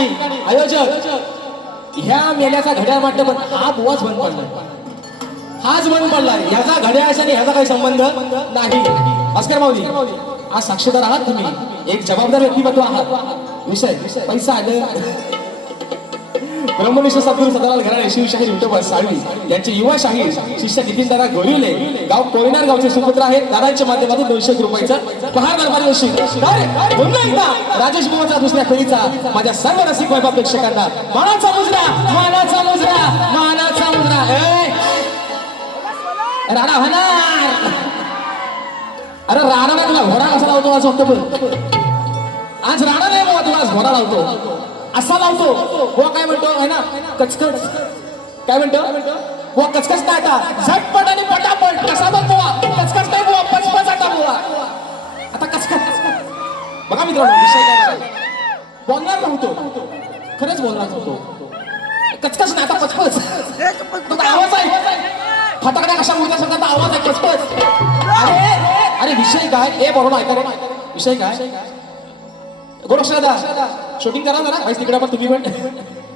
ठिकाणी आयोजक ह्या मेल्याचा घड्याळ वाटतं पण हा बुवाच बंद पडलाय, हाच बंद पडलाय, ह्याचा घड्याळाशी आणि ह्याचा काही संबंध नाही. भास्कर माऊली आज साक्षीदार आहात तुम्ही, एक जबाबदार व्यक्तिमत्व आहात. विषय पैसा आलं. ब्रह्मनिष्ठ सद्गुरू सदालाल घराणे शिवशाहीर विठोबा साळवी यांचे युवा शाहीर शिष्य नितीन दादा गोरिवले गाव कोयनार गावचे सुपुत्र आहेत. दादांच्या माध्यमातून 200 रुपयाचं पहार दरबारी बक्षीस. पुन्हा एकदा राजेश बुवाचा दुसऱ्या फेरीचा माझ्या सर्व रसिक वैभव प्रेक्षकांना मानाचा मुजरा, मानाचा मुजरा, मानाचा मुजरा. राणा होणार. अरे राणा नाही, तुला घोडा कसा लावतो आज फक्त बोल. आज राणा नाही बुवा, तुला आज घोडा लावतो, असा लावतो. बुवा काय म्हणतो है ना, कचकच. काय म्हणतो बुवा, कचकच नाही आता, झटपट आणि पटापट. कसा बघ बुवा, कचकच नाही बुवा, पचपच आता बुवा. आता कचकच. बघा मित्रांनो, विषय काय बोलणार नव्हतो, खरंच बोलणार नव्हतो. कचकच नाही आता, पचपच. तुझा आवाज आहे फटाकड्या कशा उडत्या सगळ्यांचा आवाज आहे, पचपच. अरे अरे विषय काय, ए बरोबर ऐका रे, विषय काय गोरक्ष दादा शूटिंग करा जरा, माहिती तिकडे पण तुम्ही पण.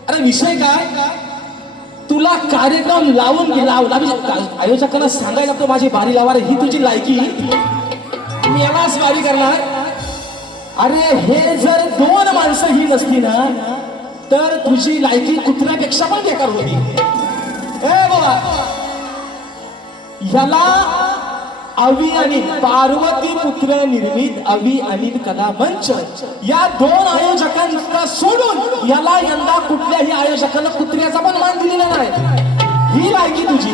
अरे विषय काय, तुला कार्यक्रम लावून आयोजकांना सांगायला लागतो माझी बारी लावा, ही तुझी लायकी, मी यालाच बारी करणार. अरे हे जर 2 माणसं ही नसती ना तर तुझी लायकी कुत्र्यापेक्षा पण बेकार होती. ए बाबा, ह्याला अवी अनिल पार्वती पुत्र निर्मित अवी अनिल कला मंच या 2 आयोजकांना सोडून याला यंदा कुठल्याही आयोजकांना कुत्र्याचा पण मान दिलेला नाही. ही लायकी तुझी,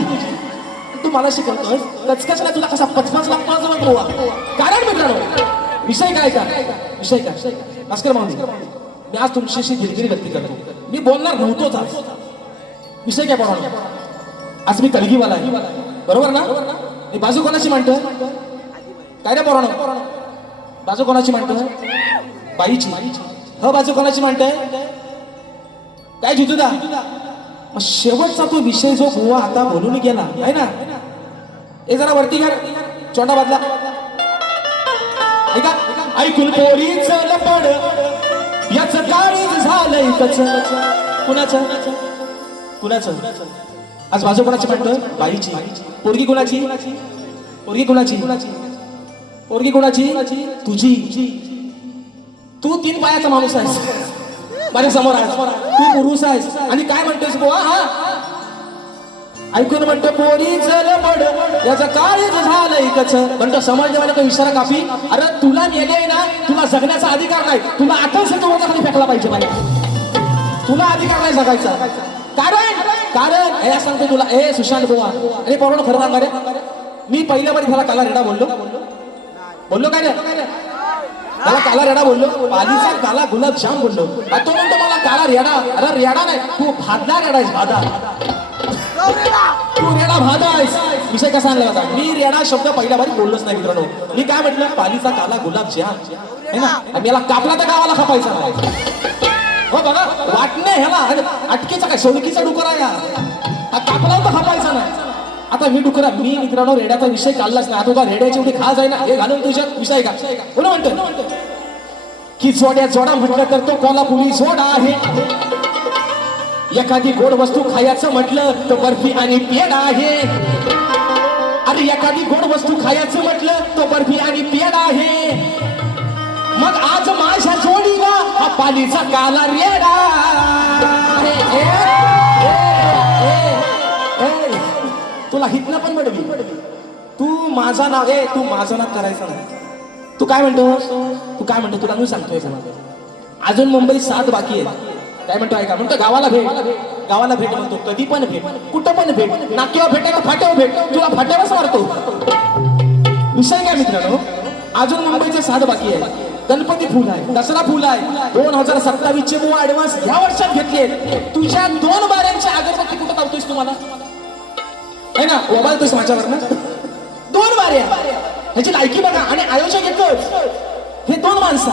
तू मला शिकवतोय कचकच नाही, तुला कसा पचपच लागतो. कारण मित्रांनो विषय काय का, विषय काय भास्कर माऊली, मी आज तुमच्याशी दिलगिरी व्यक्त करतो. मी बोलणार नव्हतोच आज. विषय काय बरोबर, आज मी तलगीवाला आहे बरोबर ना. बाजू कोणाची मांडतो काय रे पोरांनो, बाजू कोणाची मांडतो, बाईची. ह बाजू कोणाची मांडतोय काय जितूदा. मग शेवटचा तो विषय जो बुवा आता बोलून गेला आहे ना, हे जरा वरती घ्या, चोंडा बदला. ऐका, ऐकून पोरीच लपड याच काळीच झालंय कच. कुणाचं कुणाचं आज बाजू कोणाची म्हणतोय, बाईची. पोरगी कोणाची, पोरगी कोणाची, पोरगी कोणाची, तुझी. तू 3 पायाचा माणूस आहेस माझ्या समोर आहेस, तू पुरुष आहेस आणि काय म्हणतोस बुवा. हा ऐकून म्हणतो पोरी चल पड याचा काळीच झालंय कच. म्हणतो समजण्यावाला तो इशारा कापी. अरे तुला नेले ना, तुला जगण्याचा अधिकार नाही, तुला आठवण खाली फेकला पाहिजे पाहिजे, तुला अधिकार नाही जगायचा. कारण हे सांगतो तुला, ए सुशांत बुवा. अरे पोरांनो खरं सांगा रे, मी पहिल्या बारी त्याला काला रेडा बोललो काय रे, त्याला काला रेडा बोललो, पालीचा काला गुलाबजाम बोललो. तो म्हणतो मला काला रेडा. अरे रेडा नाही, तू भादला रेडा आहेस, भादा. तू रेडा भादा आहेस. विषय कसा आणला होता, मी रेडा शब्द पहिल्या बारी बोललोच नाही मित्रांनो. मी काय म्हटलं, पालीचा काला गुलाबजाम है ना, आणि याला कापला तर गावाला खपायचा नाही. हो बघा, वाटणे ह्याला अटकेचा काय सोडकीचा डुकरा या, हा कापला तर खपायचा नाही. आता मी डुकरा, मी मित्रांनो रेड्याचा विषय काढलाच नाही. आता रेड्याची एवढी खास आहे ना, हे घालून तुझ्या विषय का बोला म्हणतो की जोड्या जोडा म्हटलं तर तो कोल्हापुरी जोडा आहे. एखादी गोड वस्तू खायचं म्हटलं तर बर्फी आणि पेढा आहे. अरे एखादी गोड वस्तू खायचं म्हटलं तो बर्फी आणि पेढा आहे. मग आज माझ्या जोडीला हा पालीचा काला रेडा. तुला हितनं पण बडवी, तू माझा नाव आहे, तू माझा नाव करायचा नाही. तू काय म्हणतो तुला मी सांगतोय अजून मुंबईत 7 बाकी आहेत. काय म्हणतो ऐका, म्हणतो गावाला भेट, गावाला भेट म्हणतो, कधी पण भेट, कुठं पण भेट, नाक्यावर भेटायला फाट्यावर भेट, तुला फाट्यावरच मारतो. विषय काय मित्रांनो, अजून मुंबईचे 7 बाकी आहे. गणपती फुल आहे, दसरा फुल आहे, 2027 चे बुवा ऍडव्हान्स ह्या वर्षात घेतले. तुझ्या 2 बाऱ्यांची अगरबत्ती कुठं लावतोयस तुम्हाला है ना, ओबाळतोयस माझ्यावर ना. 2 बाऱ्या ह्याची लायकी बघा. आणि आयोजक एकच, हे 2 माणसं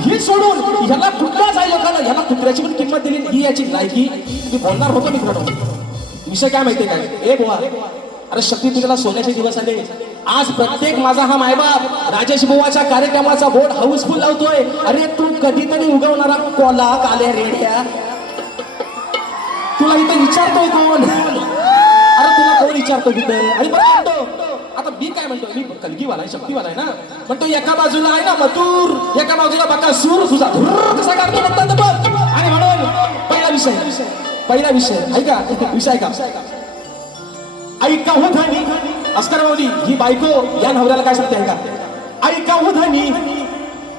ही सोडून ह्याला कुठल्याच आयोजकाला ह्याला कुत्र्याची पण किंमत दिली, ही याची लायकी. मी बोलणार होतो मित्रांनो. विषय काय माहितीये काय, ए बुवा, अरे शक्ती तुझ्याला सोन्याचे दिवस आले, आज प्रत्येक माझा हा मायबाप राजेश बुवाच्या कार्यक्रमाचा बोर्ड हाऊसफुल लावतोय. अरे तू कधीतरी उगवणारा कोला काल्या रेड्या, तुला इथं विचारतोय कोण? अरे तुला कोण विचारतो तिथं? आणि बरं म्हणतो आता मी काय म्हणतो, मी कलगीवाला आहे, शक्तीवाला आहे ना. म्हणतो एका बाजूला आहे ना मथुर, एका बाजूला बकासूर, तुझा धुर कसा काढतो म्हणतात बघ. आणि म्हणून पहिला विषय ऐका, विषय ऐका. ऐका हो धनी, अस्कर माऊली ही बायको या नवऱ्याला काय सांगते ऐका. ऐका हो धनी,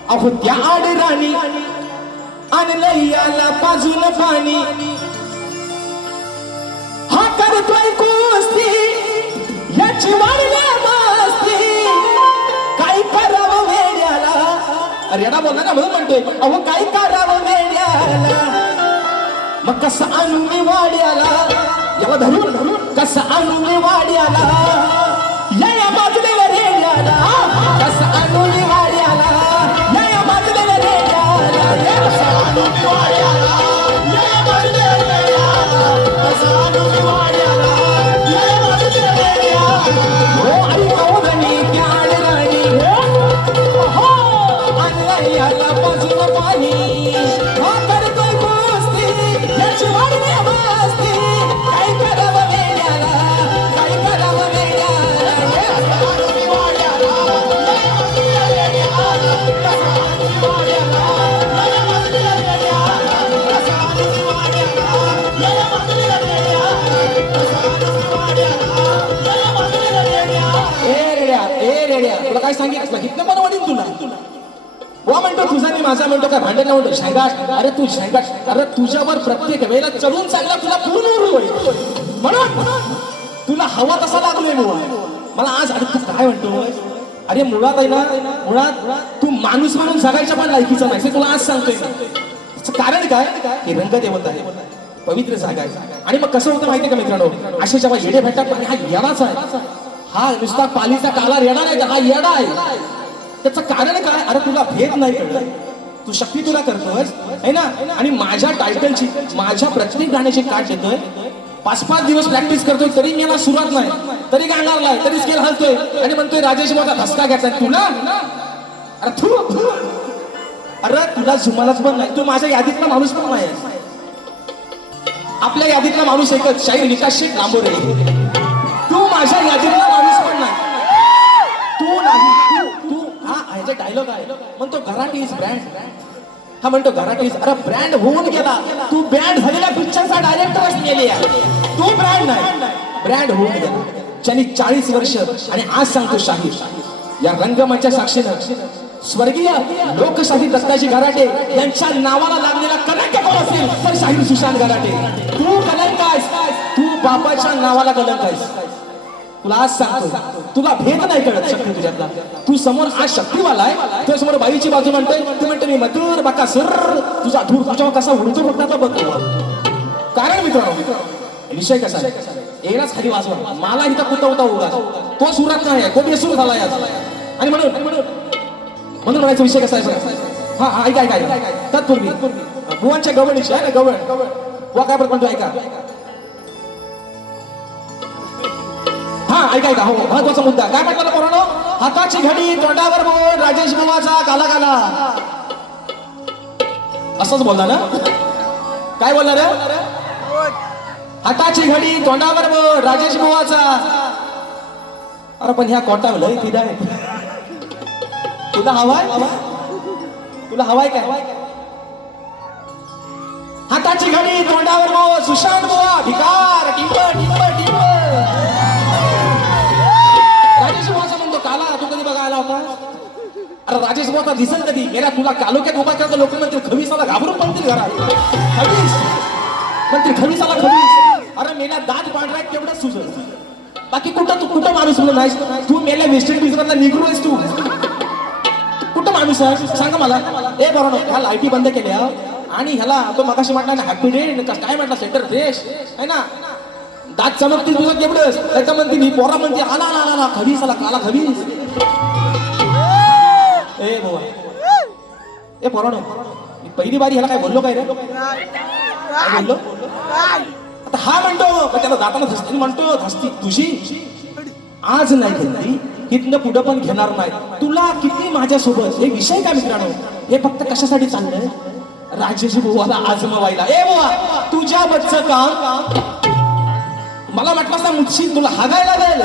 अहो त्या आडराणी आणलं याला पाजून पाणी, हा करतोय कुस्ती याची वाढल्या मस्ती, काय करावं वेड्याला. रेडा बोलला ना म्हणून म्हणतोय अहो काय करावं वेड्याला. मग कसं आणू मी वाड्याला, याला धरून कसं आणू मी वाड्याला, या बाजूला रेड्याला. कसं आणू मी वाड्याला, या बाजूला रेड्याला. कसं आणू मी वाड्याला, या बाजूला रेड्याला. कसं आणू मी वाड्याला, या बाजूला रेड्याला. हो ऐका हो धनी त्या आडराणी, हो आणलं याला पाजून पाणी, हा करतोय कुस्ती याची वाढल्या मस्ती, काय करावं वेड्याला, काय करावं वेड्याला. कसं आणू मी वाड्याला, या बाजूला रेड्याला. कसं आणू मी वाड्याला, या बाजूला रेड्याला. कसं आणू मी वाड्याला, या बाजूला रेड्याला. कसं आणू मी वाड्याला, या बाजूला रेड्याला. ए रेड्या तुला काय सांगितलं, कितनं पण वडील तुला. वा म्हणतो तुझा मी माझा म्हणतो काय भांडण म्हणतो शेंगाट. अरे तू शेंगाट, अरे तुझ्यावर प्रत्येक वेळेला चढून चांगला तुला पूर्ण उरलोय म्हणून तुला हवा तसा लागलोय मला आज. अरे तू काय म्हणतो, अरे मुळात आहे ना, मुळात तू माणूस म्हणून जगायच्या पण लायकीचा नाही, हे तुला आज सांगतोय. त्याचं कारण काय, हे रंगदेवत आहे, पवित्र जागा आहे. आणि मग कसं होतं माहितीये का मित्रांनो, असे जेव्हा येडे भेटतात, हा येडाच आहे, हा नुसता पालीचा काला येडा नाही, हा येडा आहे. त्याचं कारण काय, अरे तुला भेद नाही कळलं, तू शक्ती तुला करतोस है ना. आणि माझ्या टायटलची, माझ्या प्रत्येक गाण्याची काट देतोय, 5-5 दिवस प्रॅक्टिस करतोय, तरी मला सुरुवात नाही, तरी गाणारलाय, तरी स्केल हलतोय आणि म्हणतोय राजेश माझा धसका घ्यायचा तुला. अरे तू, अरे तुला जुमालाच पण नाही, तू माझ्या यादीतला माणूस पण नाही. आपल्या यादीतला माणूस एकच, शाहीर विकास शेठ लांबोरे. तू माझ्या यादीतला माणूस पण नाही, तू नाही. तू हा ह्याचा डायलॉग आहे, म्हणतो घराटी इज ब्रँड. हा म्हणतो घराटी इज, अरे ब्रँड होऊन गेला, तू ब्रँड झालेल्या पिक्चरचा डायरेक्टरच मेले, तू ब्रँड नाही, ब्रँड होऊन गेला. ज्यांनी 40 वर्ष आणि आज सांगतो शाहीर या रंगमंच्या साक्षीनं स्वर्गीय लोकशाही दत्ताजी घराटे यांच्या नावाला लागलेला कलंक कोण असेल तर शाहीर सुशांत घराटे. तू कलंक आहेस, तू बापाच्या नावाला कलंक आहेस. तुला आज सांगतो, तुला भेद नाही कळत शक्ती तुझ्यातला. तू समोर आज शक्तीवाला आहे, तुझ्या समोर बाईची बाजू म्हणते, तू म्हणते मी मधुर बाका सर, तुझा धूर तुझ्यावर कसा उडतो फक्त आता बघतो. कारण मित्रांनो विषय कसा आहे, एकदाच खाली वाजवा, मला इथं कुठं होता उगा तो सुरात नाही, तो बेसूर झाला आज. आणि म्हणून म्हणायचा विषय कसा आहे, हा ऐका ऐका तत्पूर्वी बुवांच्या गवळीची आहे ना, गवळ बुवा काय म्हणतो ऐका. हा ऐका ऐका, हो महत्वाचा मुद्दा काय म्हटलं पोरांनो, हाताची घडी तोंडावर बोल, राजेश बुवाचा काला काला. असंच बोलला ना, काय बोलला रे, हाताची घडी तोंडावर बोल, राजेश बुवाचा. अरे पण ह्या कोटावलं लय फिदा आहे. तुला हवाय, तुला हवाय काय, हाताची घडी तोंडावर बोल, सुशांत बुवा भिकार टिंब टिंब टिंब. राजेश बुवाचा म्हणतो काला, तू कधी बघायला होता. अरे राजेश बुवा दिसेल कधी, मेरा तुला कालोक्यात उभा करतो, लोक म्हणतील खवीसाला घाबरून पडतील घरात, खवीस म्हणतील खवीसाला खवीस. अरे मेला दात पांढरा तेवढंच सुचल, बाकी कुठं तू कुठं माणूस नाही. तू मेल्या वेस्ट इंडिजमधला निघरू आहेस, तू कुठं माणूस आहे सांगा मला. ए बरोबर ह्या लाईटी बंद केल्या आणि ह्याला तो मगाशी म्हटला ना हॅपी डे काय म्हटला सेंटर फ्रेश आहे ना, दात चमकतील तुझं केवढंच. त्याच्या म्हणते मी पोरा म्हणते आला आला आला खवीस आला काला खवीस. ए बाबा ए पोरानो, मी पहिली बारी ह्याला काय बोललो काय रे, काय बोललो. आता हा म्हणतो त्याला दाताला धसती, म्हणतो धसती तुझी आज नाही घेतली इथनं पुढं पण घेणार नाही. तुला किती माझ्यासोबत हे विषय काय मित्रांनो, हे फक्त कशासाठी चाललंय? राजेश बुवाला आजमवायला. ए बुवा, तुझ्या बच्चं काम मला म्हटलं ना मुच्छी तुला हागायला जाईल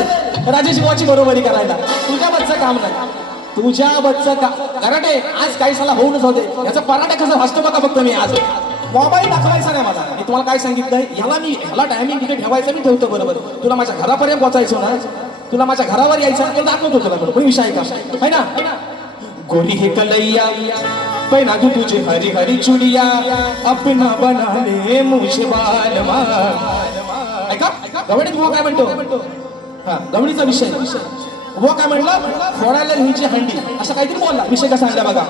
राजेश बुवाची बरोबरी करायला. तुझ्या बच्चं काम नाही, तुझ्या बच्चं का कराटे आज काही साला होऊनच होते. याचं पराठे कसं भासतो बघा फक्त मी आज. मोबाईल दाखवायचा नाही मला. मी तुम्हाला काय सांगितलंय, ह्याला टायमिंग तिथे ठेवायचं, मी ठेवतो बरोबर. तुला माझ्या घरापर्यंत पोहोचायचो ना, तुला माझ्या घरावर यायचं तर दाखवतो तुला बरोबर. विषय का है ना. गोरी हे कलैया पहना तू तुझे हरी हरी चुड़िया अपना बना ले मुझे बालमा. ऐका गवडीत बुवा काय म्हणतो, हा गवडीचा विषय. बुवा काय म्हणलं, फोडायला ह्याची हंडी असं काहीतरी बोलला. विषय कसा आणला बघा.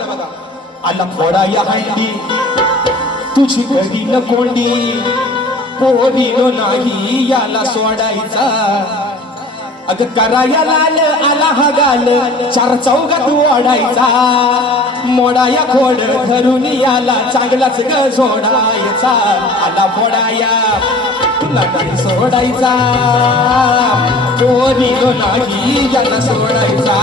आला फोडा या हंडी तुझी घरी न कोंडी पोरीनो नाही याला सोडायचा. अगं कराया लाल आला हा गाल चार चौघात ओढायचा. मोडाया खोड धरून याला चांगलाच ग जोडायचा. आला फोडाया तुला नाही सोडायचा पोरीनो नाही याला सोडायचा.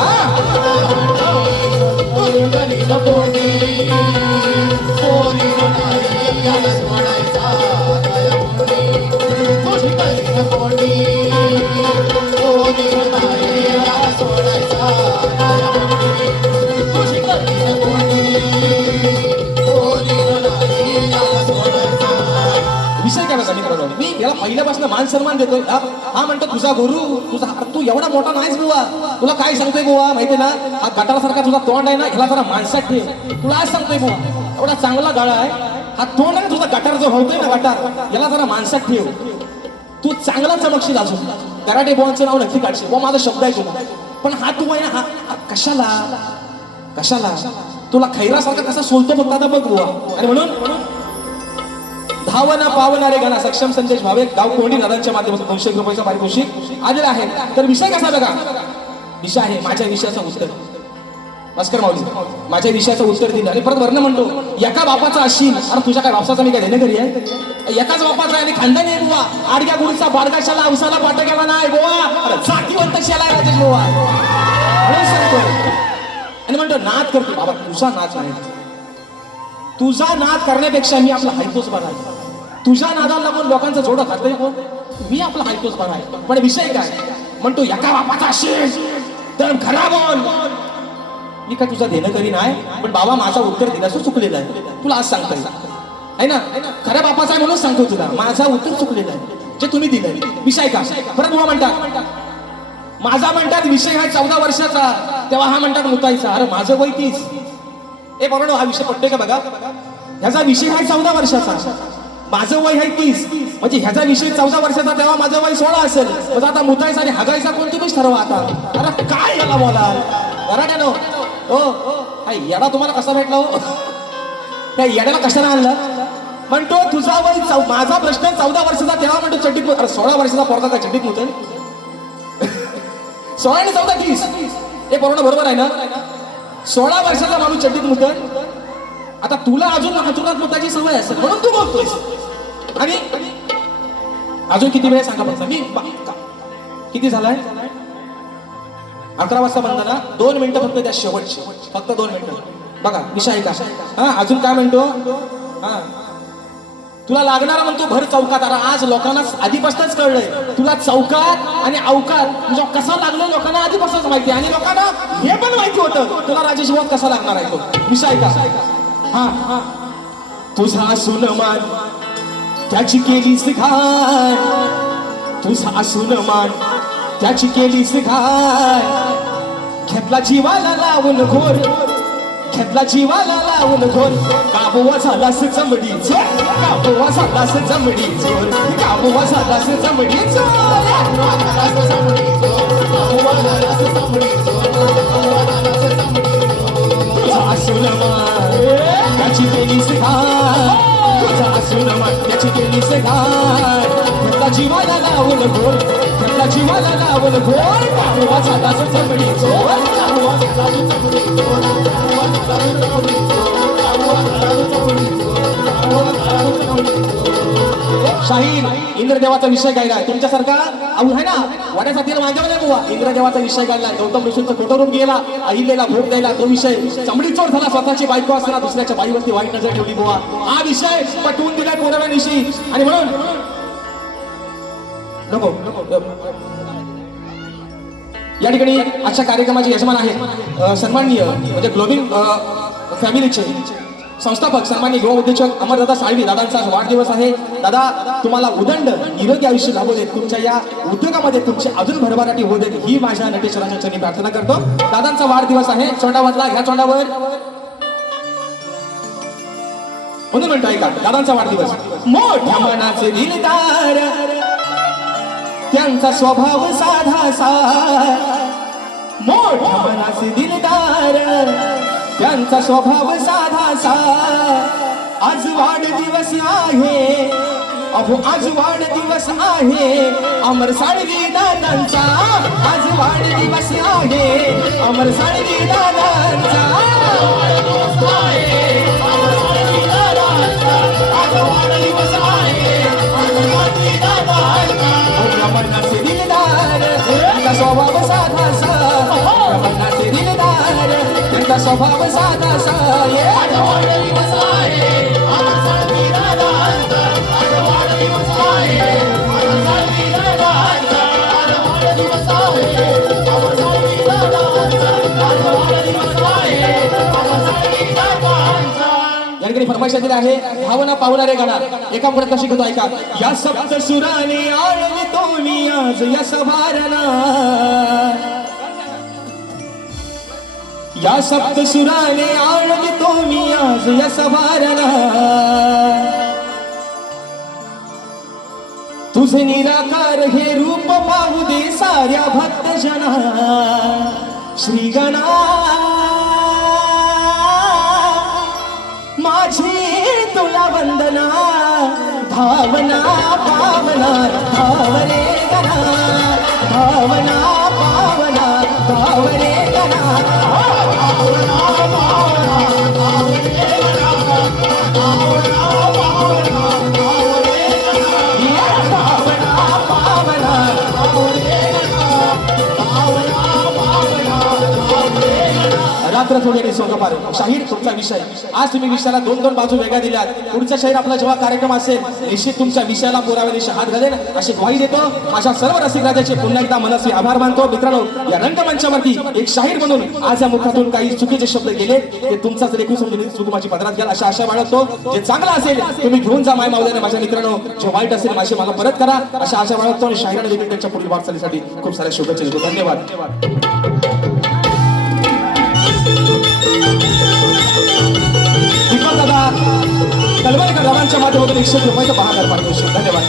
विषय काय बघा मित्रांनो, मी याला पहिल्यापासून मान सन्मान देतोय. हा म्हणतो तुझा गुरु, तुझा तू एवढा मोठा नाहीस बुवा. तुला काय सांगतोय बुवा माहितीये ना, हा गटारासारखा तुझा तोंड आहे ना, ह्याला जरा माणसात ठेव. तुला आज सांगतोय बुवा, एवढा चांगला गळा आहे हा तोंड आहे ना तुझा, गटार जो होतोय ना गटार, याला जरा माणसात ठेव. तू चांगला चमकशील अजून. कराटे बुवांचं नाव नक्की काढशील बुवा, माझा शब्द आहे तुला. पण हा तू आहे ना, हा कशाला कशाला तुला खैरासारखा कसा सोलतो फक्त आता बघ बुवा. आणि म्हणून धावना पावना रे गाणा सक्षम संदेश भावे गाव कोंडी दादांच्या माध्यमातून 200 रुपयाचा पारितोषिक आलेला आहे. तर विषय कसा बघा, विषय आहे माझ्या विषयाचं उत्तर. भास्कर माऊली माझ्या विषयाचं उत्तर दिलं आणि परत वर्ण म्हणतो, एका बापाचा अशील. अरे तुझ्या काय बापाचा मी काय देणं घरी आहे, एकाच बापाचा आहे आणि खानदानी आहे बुवा. आडग्या गुडीचा बाडगाशाला औसाला पाठ गेला नाही बुवा, जातीवंत शेला आहे राजेश बुवा. म्हणून सांगतो आणि म्हणतो नाद करतो. बाबा तुझा नाद नाही, तुझा नाद करण्यापेक्षा मी आपला हायतोच बघाय. तुझ्या नादाला लागून लोकांचं जोडं खातोय कोण, मी आपला हायतोच बघाय. पण विषय काय म्हणतो, एका बापाचा असेल तर खरा बोल. मी काय तुझा देणं करी नाही, पण बाबा माझा उत्तर दिला असं चुकलेला आहे. तुला आज सांगता आहे ना, खऱ्या बापाचा आहे म्हणून सांगतो तुला, माझा उत्तर चुकलेला आहे जे तुम्ही दिलं. विषय का परत बुवा म्हणतात, माझा म्हणतात विषय हा 14 वर्षाचा, तेव्हा हा म्हणतात मुतायचा. अरे माझं वय 30. ए बरोबर हा विषय पटतोय का बघा. ह्याचा विषय आहे 14 वर्षाचा, माझं वय आहे 30. म्हणजे ह्याचा विषय 14 वर्षाचा, तेव्हा माझं वय 16 असेल. म्हणजे आता मुतायचा आणि हागायचा कोण तुम्हीच ठरवा आता. अरे काय याला बोला बराट्यानो. हो हा येडा तुम्हाला कसा भेटला हो, त्या येड्याला कशाला आणलं. म्हणतो तुझा वय माझा प्रश्न 14 वर्षाचा, तेव्हा म्हणतो चड्डीत. अरे 16 वर्षाचा पोरगा काय चड्डीत मुतल. 16 आणि 14 30. हे बरोबर आहे ना. 16 वर्षाचा माणूस चड्डीत मुतल. आता तुला अजून हातुरात मुताची सवय असेल म्हणून तू बोलतोयस. आणि अजून किती वेळ सांगा फक्त. मी किती झालाय, 11 वाजता बंद ना. 2 मिनिटं फक्त त्या शेवटची, फक्त 2 मिनिटं बघा. विषय आहे का हा. अजून काय म्हणतो, हा तुला लागणारा म्हणतो भर चौकात. अरे आज लोकांना आधीपासूनच कळलंय तुला चौकात आणि अवकात तुझा कसा लागलो लोकांना आधीपासूनच माहिती. आणि लोकांना हे पण माहिती होतं तुला राजेश बुवा कसा लागणार आहे तो. विषय का हा. तुझा सुनमान त्याची केलीस घाण, तुझा सुनमान त्याची केलीस घाण. घेतला जीवाला लावून घोर, घेतला जीवाला लावून घोर. काबुवा झालास चमडी चोर, काबुवा झालास चमडी चोर, काबुवा झालास चमडी चोर. तुझा सुनमान त्याची केलीस घाण, तुझा सुनमान त्याची केलीस घाण. घेतला जीवाला लावून घोर, घेतला जीवाला लावून घोर. काबुवा झालास चमडी चोर, काबुवा झालास चमडी चोर, काबुवा झालास चमडी चोर, काबुवा झालास चमडी चोर, काबुवा झालास चमडी चोर. शाहीर इंद्रदेवाचा विषय गायलाय तुमच्यासारखा आहे ना वड्याचा तेल मांजव नाही बुवा इंद्रदेवाचा विषय गायलाय गौतम ऋषींचा कोटरून गेला अहिल्याला भोग द्यायला तो विषय चमडी चोर झाला स्वतःची बायको असताना दुसऱ्याच्या बाईवरती वाईट नजर ठेवली बुवा हा विषय पटवून दिलाय पोराव्या निशी आणि म्हणून नको या ठिकाणी आजच्या कार्यक्रमाचे यजमान आहेत सन्माननीय म्हणजे ग्लोबिंग फॅमिलीचे संस्थापक सन्माननीय युवा उद्योजक अमरदादा साळवी दादांचा वाढदिवस आहे दादा तुम्हाला उदंड निरोगी आयुष्य लाभू देत तुमच्या या उद्योगामध्ये तुमची अजून भरभराटी होऊ देत ही माझ्या नटेश्वरांच्या चरणी प्रार्थना करतो दादांचा वाढदिवस आहे चोंडावरला ह्या चोंडावर म्हणून म्हणतो ऐका दादांचा वाढदिवस मोठ्या मनाचे दिलदार त्यांचा स्वभाव साधासा मोठ्या मनाचे दिलदार त्यांचा स्वभाव साधासा आज वाढदिवस आहे अहो आज वाढदिवस आहे अमर साळवी दादांचा आज वाढदिवस आहे अमर साळवी दादांचा मनाचे दिलदार त्यांचा स्वभाव साधासा मनाचे दिलदार त्यांचा स्वभाव साधासा या ठिकाणी फरमाईश दिली आहे भावना पावणारे गाणार एका पुढे कशी घेतो ऐका या सप्त सुराने आळवितो मी आज यश भारणा या सप्त सुराने आळवितो मी आज यश भारणा तुझे निराकार हे रूप पाहू दे साऱ्या भक्त जना श्री गणा माझी तुला वंदना भावना पावना भावरे गणा भावना पावना भावरे गणा भावना पावना भावरे गणा भावना पावना भावरे गणा भावना पावना भावरे गणा भावना पावना भावरे गणा रात्र थोडी सोंगपार शाहीर तुमचा विषय आज तुम्ही विषयाला दोन दोन बाजू वेगळ्या दिल्यात पुढचा शाहीर आपला जेव्हा कार्यक्रम असेल निश्चित तुमच्या विषयाला पुराव्या दिवशी हात घालेल अशी ग्वाही देतो माझ्या सर्व रसिक राजाचे पुन्हा एकदा मनस्वी आभार मानतो मित्रांनो या रंगमंचावरती एक शाहीर म्हणून आज या मुखातून काही चुकीचे शब्द गेले ते तुमचाच लेखू समजून चूक माझी पदरात घ्याल अशा आशा बाळगतो जे चांगलं असेल तुम्ही घेऊन जा माय मावल्याने माझ्या मित्रांनो जे वाईट असेल माझे मला परत करा अशा आशा बाळगतो आणि शाहिराने देखील त्यांच्या पुढील वाटचालीसाठी खूप साऱ्या शुभेच्छा देतो धन्यवाद दादा कलवलकर दादांच्या माध्यमातून 100 रुपयाचा 10,000 पारितोषिक धन्यवाद